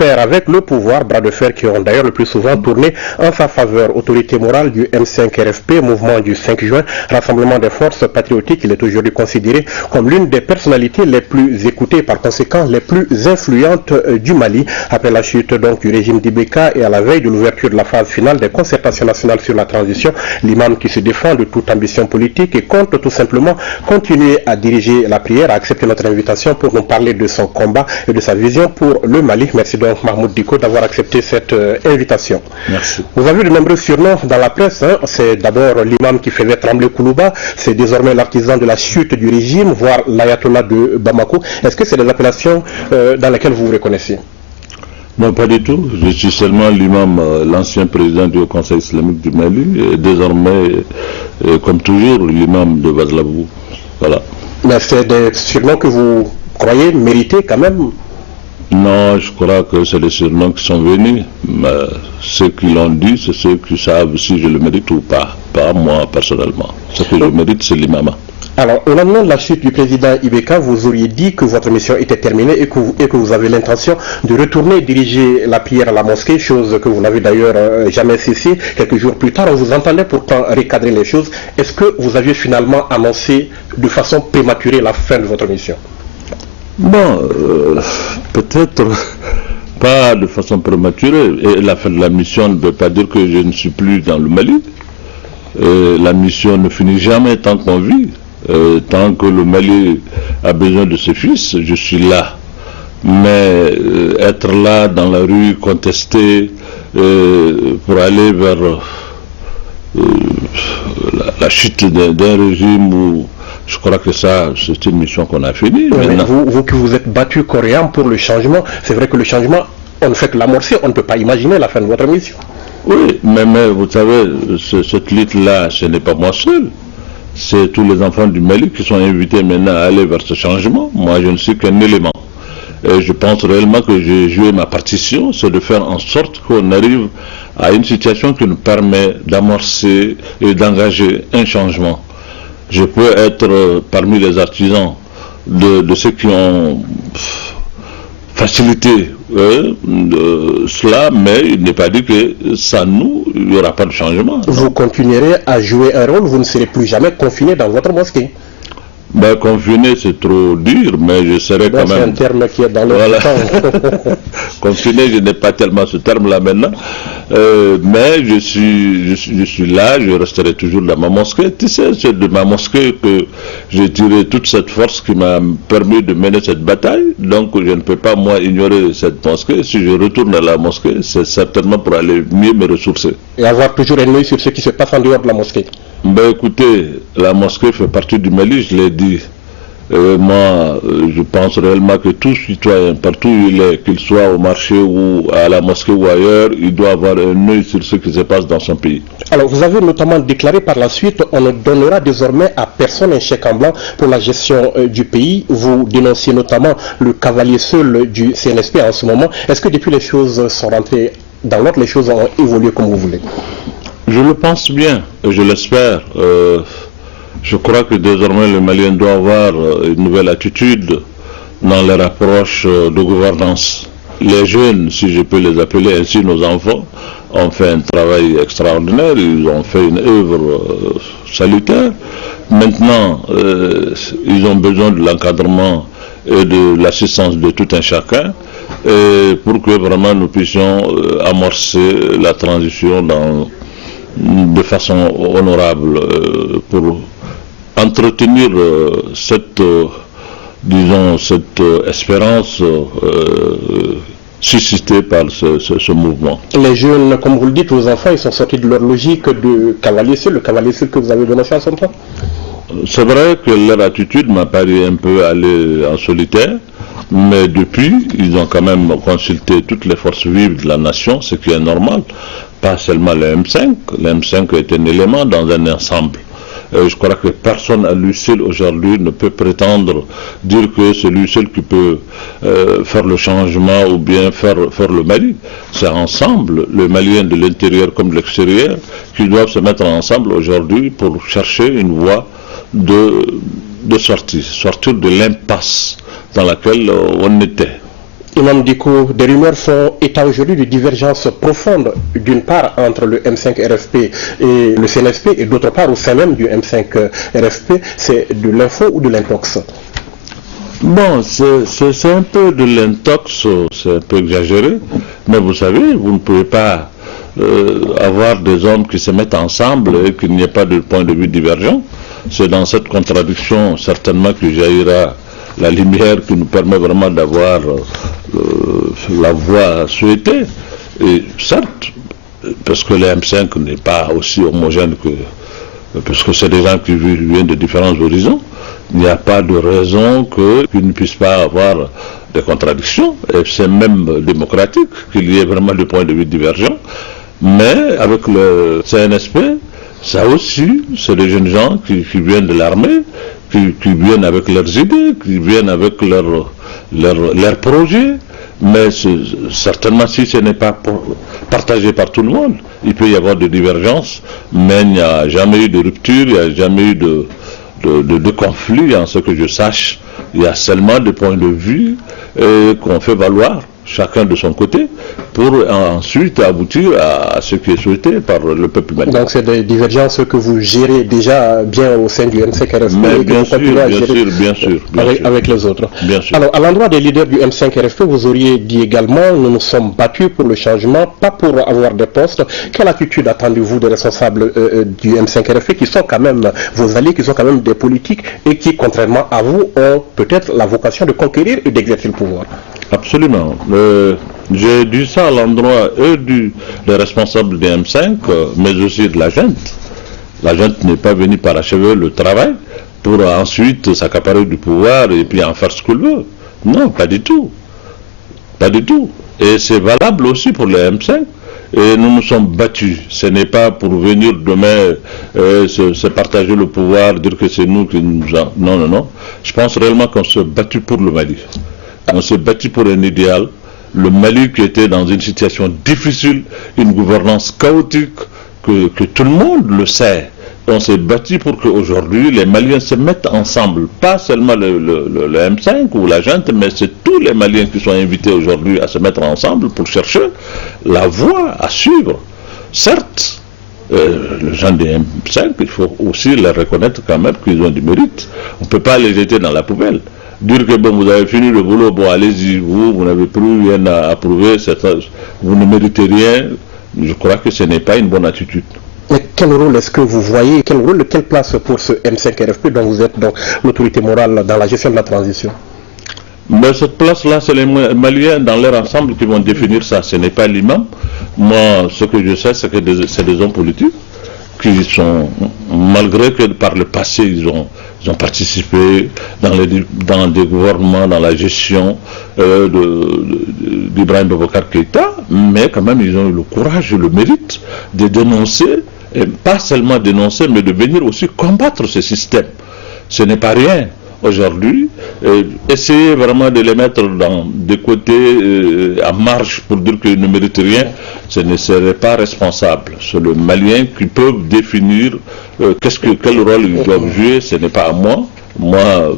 fer avec le pouvoir, bras de fer qui ont d'ailleurs le plus souvent tourné en sa faveur. Autorité morale du M5-RFP, mouvement du 5 juin, rassemblement des forces patriotiques, il est aujourd'hui considéré comme l'une des personnalités les plus écoutées, par conséquent les plus influentes du Mali. Après la chute donc du régime d'Ibeka et à la veille de l'ouverture de la phase finale des concertations nationales sur la transition, l'imam qui se défend de toute ambition politique et compte tout simplement continuer à diriger la prière, a accepté notre invitation pour nous parler de son combat et de sa vision pour le Mali. Merci donc Mahmoud Dicko d'avoir accepté cette invitation. Merci. Vous avez de nombreux surnoms dans la presse, hein. C'est d'abord l'imam qui faisait trembler Koulouba, c'est désormais l'artisan de la chute du régime, voire l'ayatollah de Bamako. Est-ce que c'est des appellations dans lesquelles vous vous reconnaissez? Non, pas du tout. Je suis seulement l'imam, l'ancien président du Conseil islamique du Mali, et désormais, comme toujours, l'imam de Bazlabou. Voilà. Mais c'est des surnoms que vous croyez mériter quand même? Non, je crois que c'est des surnoms qui sont venus. Mais ceux qui l'ont dit, c'est ceux qui savent si je le mérite ou pas. Pas moi personnellement. Ce que je mérite, c'est l'imam. Alors, au lendemain de la chute du président Ibeka, vous auriez dit que votre mission était terminée et que vous avez l'intention de retourner diriger la prière à la mosquée, chose que vous n'avez d'ailleurs jamais cessé. Quelques jours plus tard, on vous entendait pourtant recadrer les choses. Est-ce que vous aviez finalement annoncé de façon prématurée la fin de votre mission? Bon, peut-être pas de façon prématurée. Et la fin de la mission ne veut pas dire que je ne suis plus dans le Mali. La mission ne finit jamais tant qu'on vit. Tant que le Mali a besoin de ses fils, je suis là. Mais être là dans la rue, contester pour aller vers la chute d'un régime où je crois que ça, c'est une mission qu'on a finie. Vous qui vous êtes battu coréen pour le changement, c'est vrai que le changement, on ne fait que l'amorcer, on ne peut pas imaginer la fin de votre mission. Oui, mais vous savez, cette lutte-là, ce n'est pas moi seul. C'est tous les enfants du Mali qui sont invités maintenant à aller vers ce changement. Moi, je ne suis qu'un élément. Et je pense réellement que j'ai joué ma partition, c'est de faire en sorte qu'on arrive à une situation qui nous permet d'amorcer et d'engager un changement. Je peux être parmi les artisans de ceux qui ont facilité cela, mais il n'est pas dit que sans nous, il n'y aura pas de changement. Vous continuerez à jouer un rôle, vous ne serez plus jamais confiné dans votre mosquée. Ben, confiné, c'est trop dur, mais je serai quand même... C'est un terme qui est dans le temps. Confiné, je n'ai pas tellement ce terme-là maintenant. Mais je suis là, je resterai toujours dans ma mosquée. Tu sais, c'est de ma mosquée que j'ai tiré toute cette force qui m'a permis de mener cette bataille. Donc, je ne peux pas, moi, ignorer cette mosquée. Si je retourne à la mosquée, c'est certainement pour aller mieux me ressourcer. Et avoir toujours un œil sur ce qui se passe en dehors de la mosquée. Ben écoutez, la mosquée fait partie du Mali, je l'ai dit. Moi, je pense réellement que tout citoyen, partout où il est, qu'il soit au marché ou à la mosquée ou ailleurs, il doit avoir un œil sur ce qui se passe dans son pays. Alors, vous avez notamment déclaré par la suite, on ne donnera désormais à personne un chèque en blanc pour la gestion du pays. Vous dénonciez notamment le cavalier seul du CNSP en ce moment. Est-ce que depuis les choses sont rentrées dans l'ordre, les choses ont évolué comme vous voulez? Je le pense bien, et je l'espère. Je crois que désormais le Malien doit avoir une nouvelle attitude dans leur approche de gouvernance. Les jeunes, si je peux les appeler ainsi, nos enfants, ont fait un travail extraordinaire, ils ont fait une œuvre salutaire. Maintenant, ils ont besoin de l'encadrement et de l'assistance de tout un chacun pour que vraiment nous puissions amorcer la transition de façon honorable pour entretenir cette espérance suscitée par ce mouvement. Les jeunes, comme vous le dites, vos enfants, ils sont sortis de leur logique de cavalier seul, le cavalier seul que vous avez dénoncé en son temps. C'est vrai que leur attitude m'a paru un peu aller en solitaire, mais depuis, ils ont quand même consulté toutes les forces vives de la nation, ce qui est normal. Pas seulement le M5. Le M5 est un élément dans un ensemble. Je crois que personne à lui seul aujourd'hui ne peut prétendre dire que c'est lui seul qui peut faire le changement ou bien faire le Mali. C'est ensemble, le Malien de l'intérieur comme de l'extérieur, qui doivent se mettre ensemble aujourd'hui pour chercher une voie de sortir de l'impasse dans laquelle on était. Imam Diko, des rumeurs font état aujourd'hui de divergences profondes, d'une part entre le M5 RFP et le CNSP, et d'autre part au sein même du M5 RFP, c'est de l'info ou de l'intox? Bon, c'est un peu de l'intox, c'est un peu exagéré, mais vous savez, vous ne pouvez pas avoir des hommes qui se mettent ensemble et qu'il n'y ait pas de point de vue divergent. C'est dans cette contradiction certainement que jaillira la lumière qui nous permet vraiment d'avoir la voie souhaitée. Et certes, parce que le M5 n'est pas aussi homogène parce que c'est des gens qui viennent de différents horizons, il n'y a pas de raison qu'ils ne puissent pas avoir des contradictions, et c'est même démocratique qu'il y ait vraiment des points de vue divergents. Mais avec le CNSP, ça aussi, c'est des jeunes gens qui viennent de l'armée, qui viennent avec leurs idées, qui viennent avec leurs projets, mais certainement si ce n'est pas partagé par tout le monde, il peut y avoir des divergences, mais il n'y a jamais eu de rupture, il n'y a jamais eu de conflit, en ce que je sache. Il y a seulement des points de vue qu'on fait valoir, chacun de son côté, pour ensuite aboutir à ce qui est souhaité par le peuple malien. Donc c'est des divergences que vous gérez déjà bien au sein du M5 RFP et que vous continuez à gérer avec les autres. Bien sûr. Alors à l'endroit des leaders du M5 RFP, vous auriez dit également, nous nous sommes battus pour le changement, pas pour avoir des postes. Quelle attitude attendez-vous des responsables du M5 RFP qui sont quand même vos alliés, qui sont quand même des politiques et qui, contrairement à vous, ont peut-être la vocation de conquérir et d'exercer le pouvoir? Absolument. J'ai dit ça à l'endroit des responsables des M5, mais aussi de la junte. La junte n'est pas venue parachever le travail pour ensuite s'accaparer du pouvoir et puis en faire ce qu'il veut. Non, pas du tout. Pas du tout. Et c'est valable aussi pour les M5. Et nous nous sommes battus. Ce n'est pas pour venir demain se partager le pouvoir, dire que c'est nous qui nous... Non, non, non. Je pense réellement qu'on s'est battu pour le Mali. On s'est battu pour un idéal. Le Mali qui était dans une situation difficile, une gouvernance chaotique, que tout le monde le sait. On s'est battu pour qu'aujourd'hui les Maliens se mettent ensemble. Pas seulement le M5 ou la junte, mais c'est tous les Maliens qui sont invités aujourd'hui à se mettre ensemble pour chercher la voie à suivre. Certes, les gens des M5, il faut aussi les reconnaître quand même qu'ils ont du mérite. On ne peut pas les jeter dans la poubelle. Dire que bon, vous avez fini le boulot, bon allez-y, vous n'avez plus rien à approuver, vous ne méritez rien, je crois que ce n'est pas une bonne attitude. Mais quel rôle est-ce que vous voyez, quelle place pour ce M5 RFP dont vous êtes donc l'autorité morale dans la gestion de la transition? Mais cette place-là, c'est les Maliens dans leur ensemble qui vont définir ça, ce n'est pas l'imam. Moi, ce que je sais, c'est que c'est des hommes politiques qui sont, malgré que par le passé, ils ont participé dans des gouvernements, dans la gestion d'Ibrahim Boubacar Keïta, mais quand même ils ont eu le courage et le mérite de dénoncer, et pas seulement dénoncer, mais de venir aussi combattre ce système. Ce n'est pas rien. Aujourd'hui, essayer vraiment de les mettre dans des côtés à marge pour dire qu'ils ne méritent rien, ce ne serait pas responsable. C'est le Malien qui peut définir quel rôle ils doivent jouer, ce n'est pas à moi. Moi,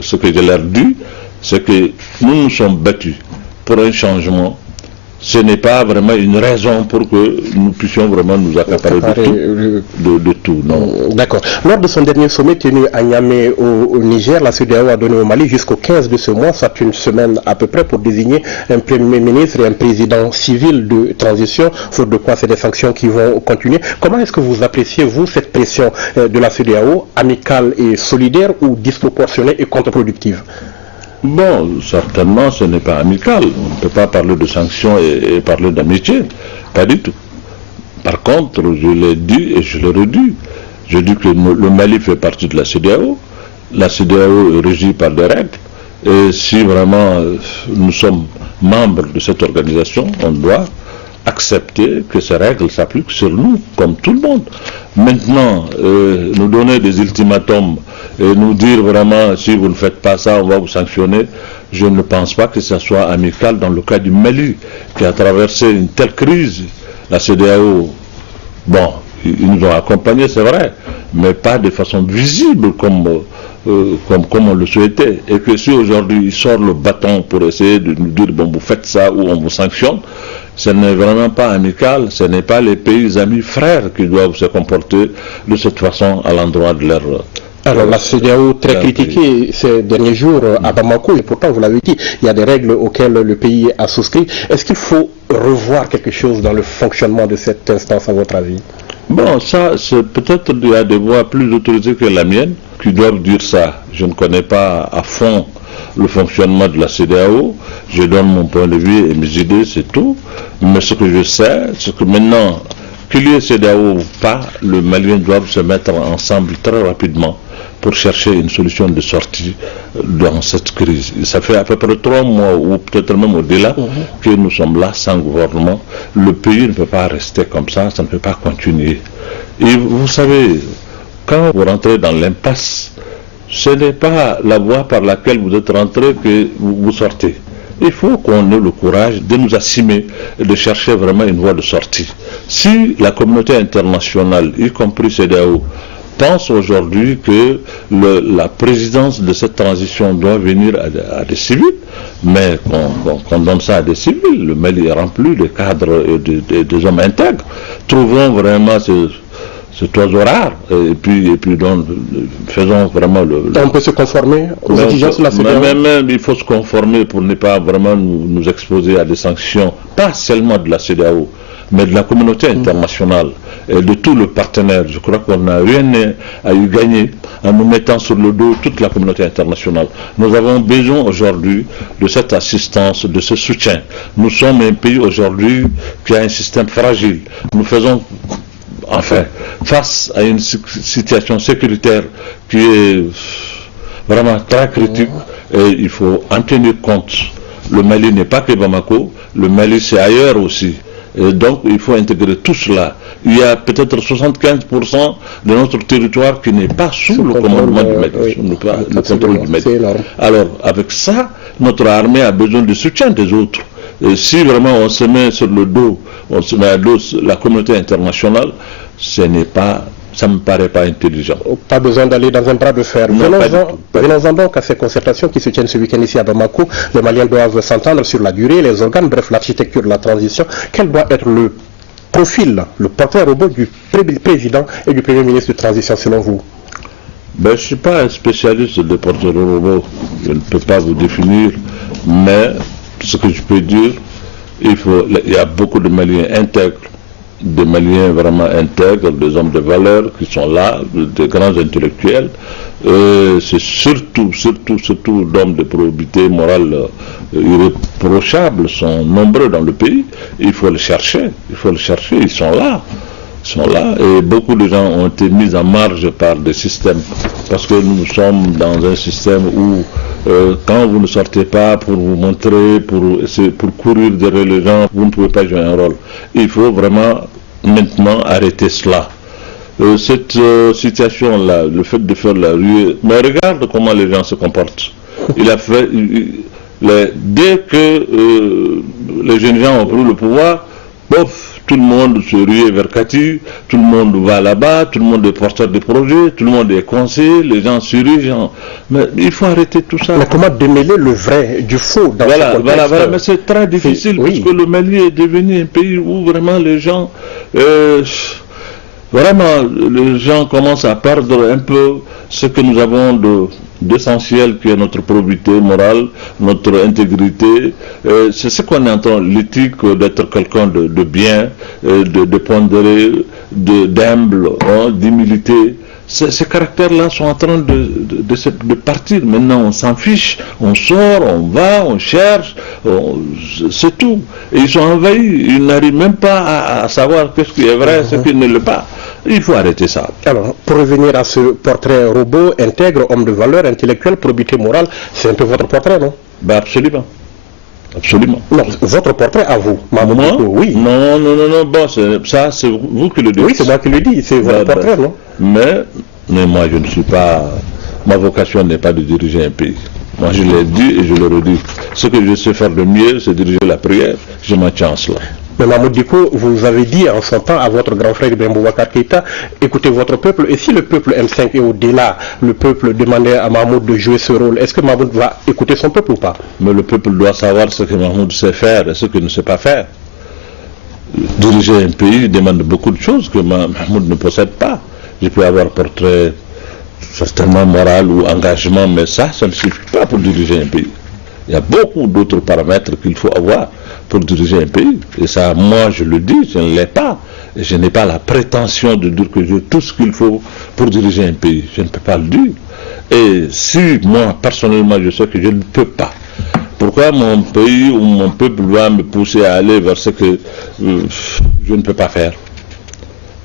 ce que je leur dis, c'est que nous nous sommes battus pour un changement. Ce n'est pas vraiment une raison pour que nous puissions vraiment nous accaparer de tout, non. D'accord. Lors de son dernier sommet tenu à Niamey au Niger, la CEDEAO a donné au Mali jusqu'au 15 de ce mois, soit une semaine à peu près, pour désigner un premier ministre et un président civil de transition, faute de quoi c'est des sanctions qui vont continuer. Comment est-ce que vous appréciez, vous, cette pression de la CEDEAO, amicale et solidaire ou disproportionnée et contre-productive? Bon, certainement ce n'est pas amical. On ne peut pas parler de sanctions et parler d'amitié. Pas du tout. Par contre, je l'ai dit et je le redis. Je dis que le Mali fait partie de la CEDEAO. La CEDEAO est régie par des règles. Et si vraiment nous sommes membres de cette organisation, on doit accepter que ces règles s'appliquent sur nous, comme tout le monde. Maintenant, nous donner des ultimatums et nous dire vraiment, si vous ne faites pas ça, on va vous sanctionner, je ne pense pas que ce soit amical dans le cas du Mali, qui a traversé une telle crise. La CEDEAO, bon, ils nous ont accompagnés, c'est vrai, mais pas de façon visible comme comme on le souhaitait. Et que si aujourd'hui il sort le bâton pour essayer de nous dire bon vous faites ça ou on vous sanctionne, ce n'est vraiment pas amical, ce n'est pas les pays amis frères qui doivent se comporter de cette façon à l'endroit de leur... Alors la CEDEAO très critiquée ces derniers jours à Bamako, et pourtant vous l'avez dit, il y a des règles auxquelles le pays a souscrit. Est-ce qu'il faut revoir quelque chose dans le fonctionnement de cette instance à votre avis? Bon, ça, c'est peut-être il y a des voix plus autorisées que la mienne qui doivent dire ça. Je ne connais pas à fond le fonctionnement de la CEDEAO. Je donne mon point de vue et mes idées, c'est tout. Mais ce que je sais, c'est que maintenant, qu'il y ait CEDEAO ou pas, le Malien doit se mettre ensemble très rapidement pour chercher une solution de sortie dans cette crise. Ça fait à peu près 3 mois ou peut-être même au-delà que nous sommes là sans gouvernement. Le pays ne peut pas rester comme ça ne peut pas continuer. Et vous savez, quand vous rentrez dans l'impasse, ce n'est pas la voie par laquelle vous êtes rentré que vous sortez. Il faut qu'on ait le courage de nous assumer et de chercher vraiment une voie de sortie. Si la communauté internationale, y compris CEDEAO, pense aujourd'hui que la présidence de cette transition doit venir à des civils, mais qu'on donne ça à des civils. Le Mali est rempli de cadres et des hommes intègres. Trouvons vraiment cet oiseau rare et puis donc, faisons vraiment On peut se conformer aux exigences de la CEDEAO. Même il faut se conformer pour ne pas vraiment nous exposer à des sanctions, pas seulement de la CEDEAO, mais de la communauté internationale et de tous les partenaires. Je crois qu'on n'a rien à y gagner en nous mettant sur le dos toute la communauté internationale. Nous avons besoin aujourd'hui de cette assistance, de ce soutien. Nous sommes un pays aujourd'hui qui a un système fragile. Nous faisons, enfin, face à une situation sécuritaire qui est vraiment très critique et il faut en tenir compte. Le Mali n'est pas que Bamako, le Mali c'est ailleurs aussi. Et donc il faut intégrer tout cela. Il y a peut-être 75% de notre territoire qui n'est pas sous le commandement du Mali, le contrôle du Mali. Alors avec ça, notre armée a besoin du soutien des autres. Et si vraiment on se met sur le dos, on se met à dos la communauté internationale, ça ne me paraît pas intelligent. Pas besoin d'aller dans un bras de fer. Venons-en donc à ces concertations qui se tiennent ce week-end ici à Bamako. Les Maliens doivent s'entendre sur la durée, les organes, bref, l'architecture de la transition. Quel doit être le profil, le portrait robot du président et du premier ministre de transition selon vous? Je ne suis pas un spécialiste de portrait robot. Je ne peux pas vous définir, mais ce que je peux dire, il y a beaucoup de Maliens intègres, des Maliens vraiment intègres, des hommes de valeur qui sont là, des grands intellectuels. C'est surtout d'hommes de probité morale irréprochables sont nombreux dans le pays. Il faut les chercher, ils sont là. Et beaucoup de gens ont été mis en marge par des systèmes parce que nous sommes dans un système où quand vous ne sortez pas pour vous montrer, pour courir derrière les gens, vous ne pouvez pas jouer un rôle. Il faut vraiment maintenant arrêter cela. Cette situation-là, le fait de faire la rue, mais regarde comment les gens se comportent. Dès que les jeunes gens ont pris le pouvoir, tout le monde se ruait vers Kati, tout le monde va là-bas, tout le monde est porteur de projets, tout le monde est conseiller, les gens surgent. Mais il faut arrêter tout ça. Mais comment démêler le vrai du faux dans ce contexte? Voilà, mais c'est très difficile parce que le Mali est devenu un pays où vraiment les gens... les gens commencent à perdre un peu ce que nous avons d'essentiel, qui est notre probité morale, notre intégrité. C'est ce qu'on entend, l'éthique d'être quelqu'un de bien, de pondéré, d'humble, d'humilité. Ces caractères-là sont en train de partir. Maintenant, on s'en fiche, on sort, on va, on cherche, c'est tout. Et ils sont envahis, ils n'arrivent même pas à savoir qu'est-ce qui est vrai, ce qui ne l'est pas. Il faut arrêter ça. Alors, pour revenir à ce portrait robot, intègre, homme de valeur, intellectuel, probité morale, c'est un peu votre portrait, non? Absolument. Absolument. Non, votre portrait à vous, Moi? Oui. Non, bon, ça c'est vous qui le dites. Oui, c'est moi qui le dis, c'est votre portrait, non? Mais moi je ne suis pas, ma vocation n'est pas de diriger un pays. Moi je l'ai dit et je le redis. Ce que je sais faire de mieux, c'est diriger la prière. Je m'en tiens à cela. Mais Mahmoud Dicko, vous avez dit en son temps à votre grand frère Ibrahim Boubacar Keïta, écoutez votre peuple, et si le peuple M5 est au-delà, le peuple demandait à Mahmoud de jouer ce rôle, est-ce que Mahmoud va écouter son peuple ou pas? Mais le peuple doit savoir ce que Mahmoud sait faire et ce qu'il ne sait pas faire. Diriger un pays demande beaucoup de choses que Mahmoud ne possède pas. Je peux avoir portrait certainement moral ou engagement, mais ça ne suffit pas pour diriger un pays. Il y a beaucoup d'autres paramètres qu'il faut avoir pour diriger un pays. Et ça, moi, je le dis, je ne l'ai pas. Et je n'ai pas la prétention de dire que j'ai tout ce qu'il faut pour diriger un pays. Je ne peux pas le dire. Et si moi, personnellement, je sais que je ne peux pas, pourquoi mon pays ou mon peuple doit me pousser à aller vers ce que je ne peux pas faire?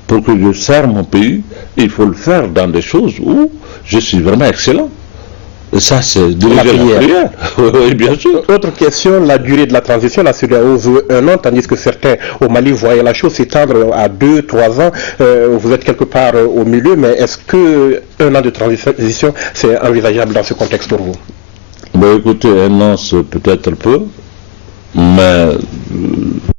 Pour que je sers mon pays, il faut le faire dans des choses où je suis vraiment excellent. Et ça, c'est diriger la prière. Oui, bien sûr. Autre question, la durée de la transition, la CEDEAO veut 1 an, tandis que certains au Mali voyaient la chose s'étendre à 2-3 ans. Vous êtes quelque part au milieu, mais est-ce que 1 an de transition, c'est envisageable dans ce contexte pour vous? Bon, écoutez, 1 an, c'est peut-être peu, mais